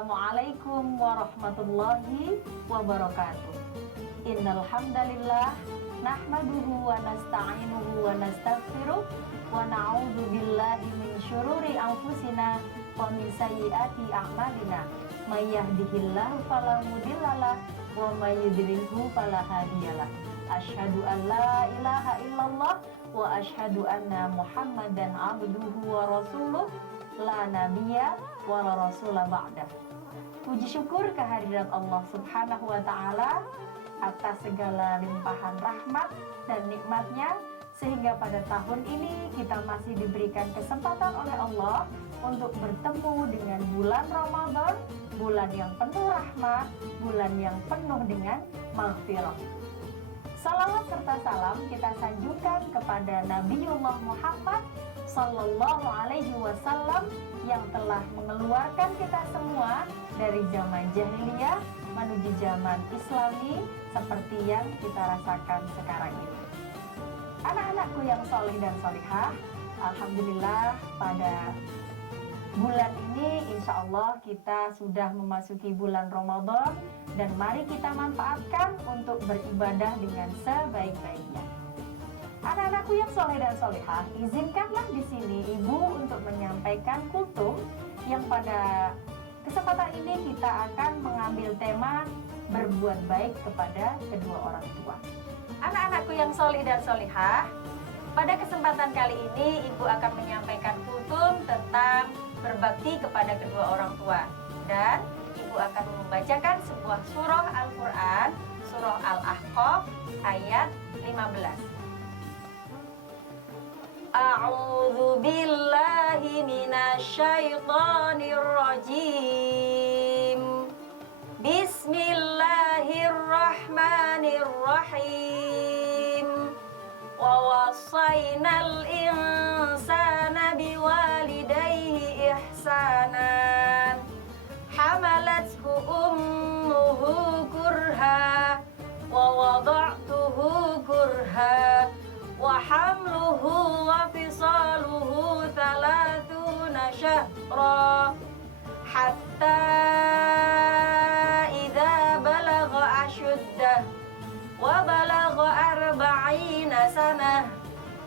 Assalamualaikum warahmatullahi wabarakatuh. Innal hamdalillah nahmaduhu wa nasta'inuhu wa nastaghfiruh wa na'udzu billahi min syururi anfusina wa min sayyiati a'malina. May yahdihillahu fala mudhillalah wa may yudlilhu fala hadiyalah. Asyhadu an la ilaha illallah wa asyhadu anna Muhammadan abduhu wa rasuluh la nabiyya wa la rasula ba'dah. Puji syukur kehadirat Allah Subhanahu wa taala atas segala limpahan rahmat dan nikmatnya, sehingga pada tahun ini kita masih diberikan kesempatan oleh Allah untuk bertemu dengan bulan Ramadan, bulan yang penuh rahmat, bulan yang penuh dengan maghfirah. Salawat serta salam kita sanjungkan kepada Nabiullah Muhammad Sallallahu Alaihi Wasallam yang telah mengeluarkan kita semua dari zaman jahiliyah menuju zaman Islami seperti yang kita rasakan sekarang ini. Anak-anakku yang soleh dan solihah, alhamdulillah pada bulan ini insya Allah kita sudah memasuki bulan Ramadan, dan mari kita manfaatkan untuk beribadah dengan sebaik-baiknya. Anak-anakku yang soleh dan solihah, izinkanlah di sini Ibu untuk menyampaikan kultum yang pada kesempatan ini kita akan mengambil tema berbuat baik kepada kedua orang tua. Anak-anakku yang soleh dan solihah, pada kesempatan kali ini Ibu akan menyampaikan kultum tentang berbakti kepada kedua orang tua, dan Ibu akan membacakan sebuah surah Al-Quran, surah Al-Ahqaf ayat 15. A'udzu billahi minasyaitonir rajim. Bismillahirrahmanirrahim. Wa wassaynal insana biwalidayhi ihsanan. Hamalathu ummuhu kurha wa wada'tuhu kurha wa hamluhu wa fisaluhu 30 syahra hatta idza balagha ashuddah wa balagha 40 sanah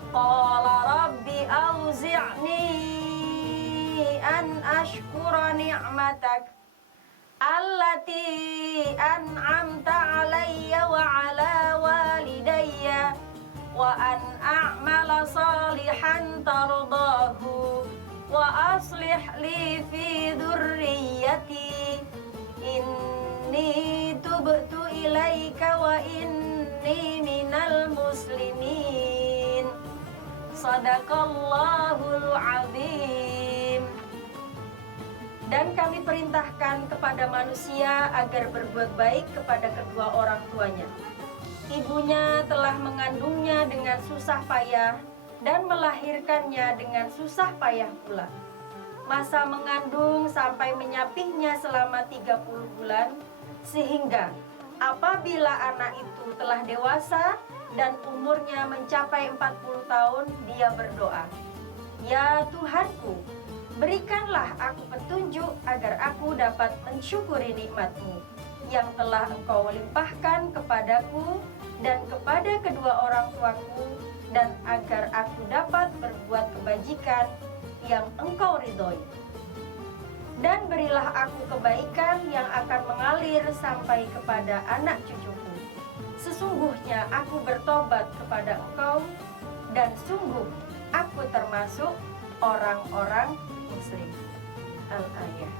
qala rabbi awzi'ni an ashkura ni'matak allati an'amta alayya wa ala walidayya wa an a'mala salihan tardahu wa aslih li fi dhurriyyati inni tubtu ilaika wa inni minal muslimin. Sadaqallahul azim. Dan kami perintahkan kepada manusia agar berbuat baik kepada kedua orang tuanya. Ibunya telah mengandungnya dengan susah payah dan melahirkannya dengan susah payah pula. Masa mengandung sampai menyapihnya selama 30 bulan, sehingga apabila anak itu telah dewasa dan umurnya mencapai 40 tahun, dia berdoa, "Ya Tuhanku, berikanlah aku petunjuk agar aku dapat mensyukuri nikmat-Mu yang telah Engkau limpahkan kepadaku dan kepada kedua orang tuaku, dan agar aku dapat berbuat kebajikan yang Engkau ridhoi. Dan berilah aku kebaikan yang akan mengalir sampai kepada anak cucuku. Sesungguhnya aku bertobat kepada Engkau, dan sungguh aku termasuk orang-orang muslim." Al-Ayah.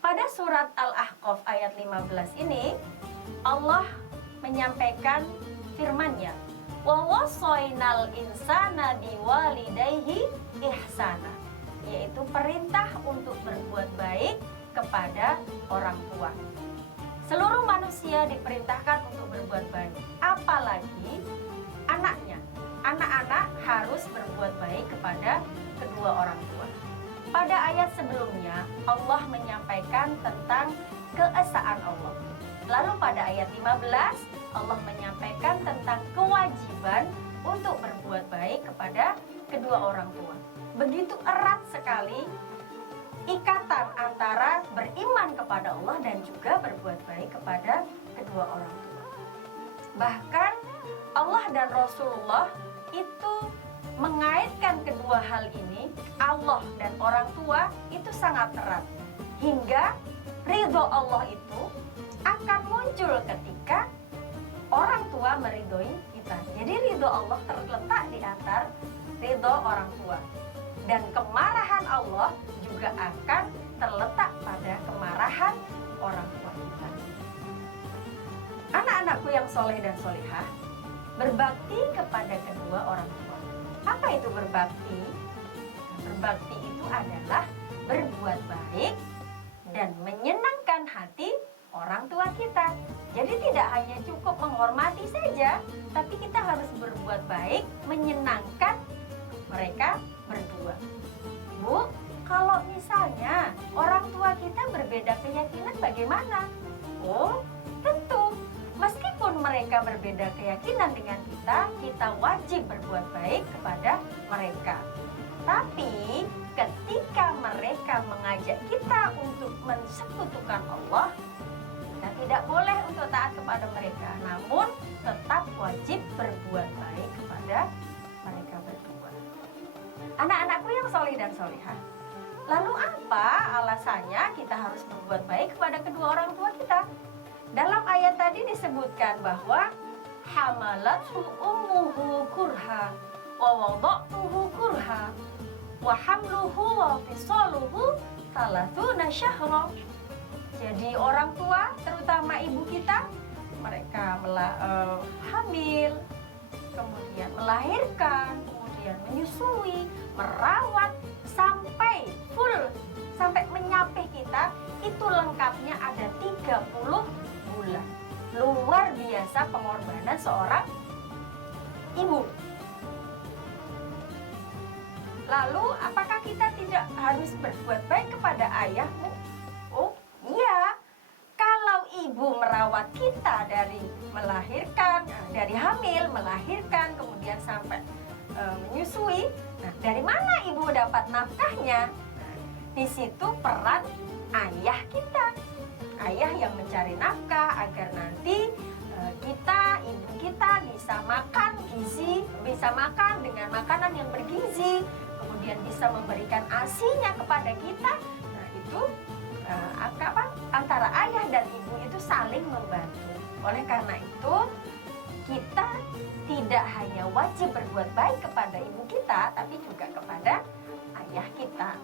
Pada surat Al-Ahqaf ayat 15 ini, Allah menyampaikan firman-Nya, wa wassaynal insana biwalidayhi ihsana, yaitu perintah untuk berbuat baik kepada orang tua. Seluruh manusia diperintahkan untuk berbuat baik, apalagi anaknya. Anak-anak harus berbuat baik kepada kedua orang tua. Pada ayat sebelumnya, Allah menyampaikan tentang keesaan Allah. Lalu pada ayat 15, Allah menyampaikan tentang kewajiban untuk berbuat baik kepada kedua orang tua. Begitu erat sekali ikatan antara kepada Allah dan juga berbuat baik kepada kedua orang tua. Bahkan Allah dan Rasulullah itu mengaitkan kedua hal ini, Allah dan orang tua, itu sangat erat. Hingga ridho Allah itu akan muncul ketika orang tua meridhoi kita. Jadi ridho Allah terletak di antara ridho orang tua. Dan kemarahan Allah juga akan terletak pada kemarahan orang tua kita. Anak-anakku yang soleh dan solehah, berbakti kepada kedua orang tua. Apa itu berbakti? Berbakti itu adalah berbuat baik dan menyenangkan hati orang tua kita. Jadi tidak hanya cukup menghormati saja, tapi kita harus berbuat baik, menyenangkan mereka berdua. Bu, kalau misalnya orang tua kita berbeda keyakinan bagaimana? Oh, tentu. Meskipun mereka berbeda keyakinan dengan kita wajib berbuat baik kepada mereka. Tapi ketika mereka mengajak kita untuk mensekutukan Allah, kita tidak boleh untuk taat kepada mereka, namun tetap wajib berbuat baik kepada mereka berdua. Anak-anakku yang soleh dan solehah, lalu apa alasannya kita harus berbuat baik kepada kedua orang tua kita? Dalam ayat tadi disebutkan bahwa hamalathu ummuhu kurha wa wada'tuhu kurha wa hamluhu wa fisaluhu 30 syahra. Jadi orang tua, terutama ibu kita, mereka hamil, kemudian melahirkan, kemudian menyusui, merawat sampai full, sampai menyapih kita, itu lengkapnya ada 30 bulan. Luar biasa pengorbanan seorang ibu. Lalu apakah kita tidak harus berbuat baik kepada ayahmu? Oh iya, kalau ibu merawat kita dari melahirkan, dari hamil, melahirkan, kemudian sampai menyusui, nah dari mana ibu dapat nafkahnya? Nah, di situ peran ayah kita. Ayah yang mencari nafkah agar nanti ibu kita bisa makan gizi, bisa makan dengan makanan yang bergizi, kemudian bisa memberikan ASI-nya kepada kita. Nah itu antara ayah dan ibu itu saling membantu. Oleh karena itu kita tidak hanya wajib berbuat baik kepada ibu kita, tapi juga kepada ayah kita.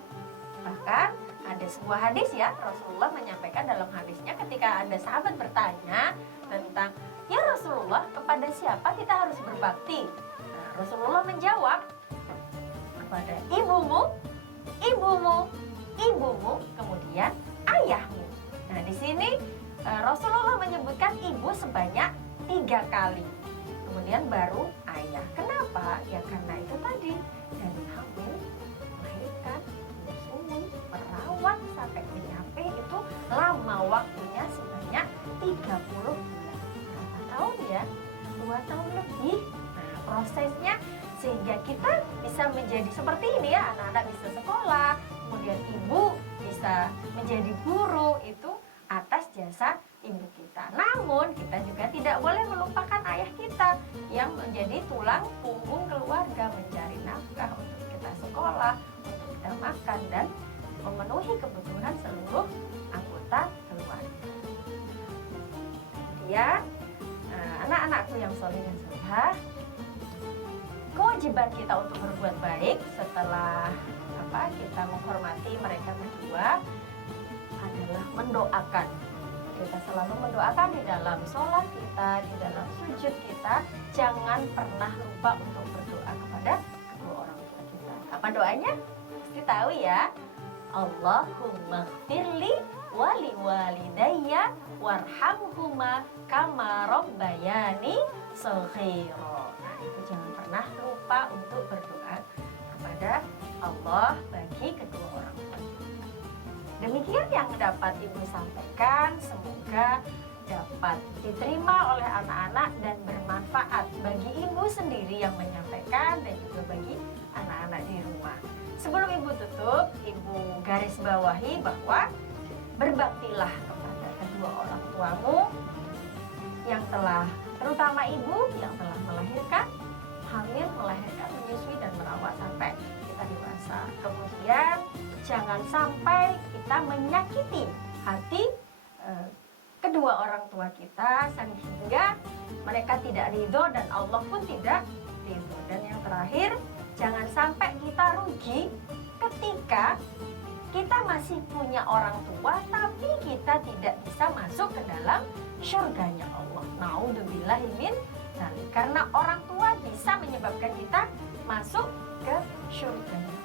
Bahkan ada sebuah hadis ya, Rasulullah menyampaikan dalam hadisnya ketika ada sahabat bertanya tentang, ya Rasulullah, kepada siapa kita harus berbakti? Nah, Rasulullah menjawab, kepada ibumu, ibumu, ibumu, kemudian ayahmu. Nah di sini Rasulullah menyebutkan ibu sebanyak 3 kali, kemudian baru ayah. Kenapa? Ya karena itu tadi, dari hamil, melahirkan, menyusui, merawat sampai menyapih itu lama waktunya sebanyak 30 bulan. Berapa tahun ya? 2 tahun lebih. Nah prosesnya sehingga kita bisa menjadi seperti ini ya, anak-anak bisa sekolah, kemudian ibu bisa menjadi guru, itu atas jasa ibu kita. Namun kita juga tidak boleh melupakan ayah kita yang menjadi tulang punggung keluarga, mencari nafkah untuk kita sekolah, untuk kita makan dan memenuhi kebutuhan seluruh anggota keluarga. Kemudian anak-anakku yang soleh dan solehah, kewajiban kita untuk berbuat baik setelah kita menghormati mereka berdua adalah mendoakan. Kita selalu mendoakan di dalam sholat kita, di dalam sujud kita. Jangan pernah lupa untuk berdoa kepada kedua orang tua kita. Apa doanya? Pasti tahu ya. Allahumma gfirli wali walidayya warhamhuma kama rabbayani shaghira. Nah, itu jangan pernah lupa untuk berdoa kepada Allah bagi kedua orang tua. Demikian yang dapat Ibu sampaikan, semoga dapat diterima oleh anak-anak dan bermanfaat bagi Ibu sendiri yang menyampaikan dan juga bagi anak-anak di rumah. Sebelum Ibu tutup, Ibu garis bawahi bahwa berbaktilah kepada kedua orang tuamu yang telah, terutama ibu yang telah melahirkan, hamil, melahirkan, menyusui dan merawat sampai kita dewasa. Kemudian jangan sampai kita menyakiti hati kedua orang tua kita sehingga mereka tidak ridho dan Allah pun tidak ridho. Dan yang terakhir, jangan sampai kita rugi ketika kita masih punya orang tua tapi kita tidak bisa masuk ke dalam surganya Allah. Naudzubillahi min dzalik. Karena orang tua bisa menyebabkan kita masuk ke surganya.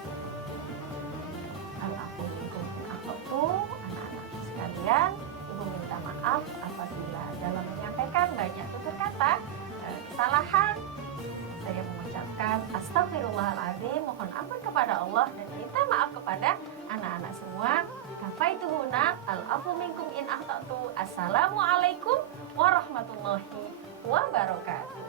Al-afu minkum akhwatu, anak-anak sekalian, ibu minta maaf apabila dalam menyampaikan banyak tutur kata kesalahan. Saya mengucapkan astagfirullahaladzim, mohon ampun kepada Allah dan minta maaf kepada anak-anak semua. Kafaituhuna al-afu minkum in akhtatu. Assalamualaikum warahmatullahi wabarakatuh.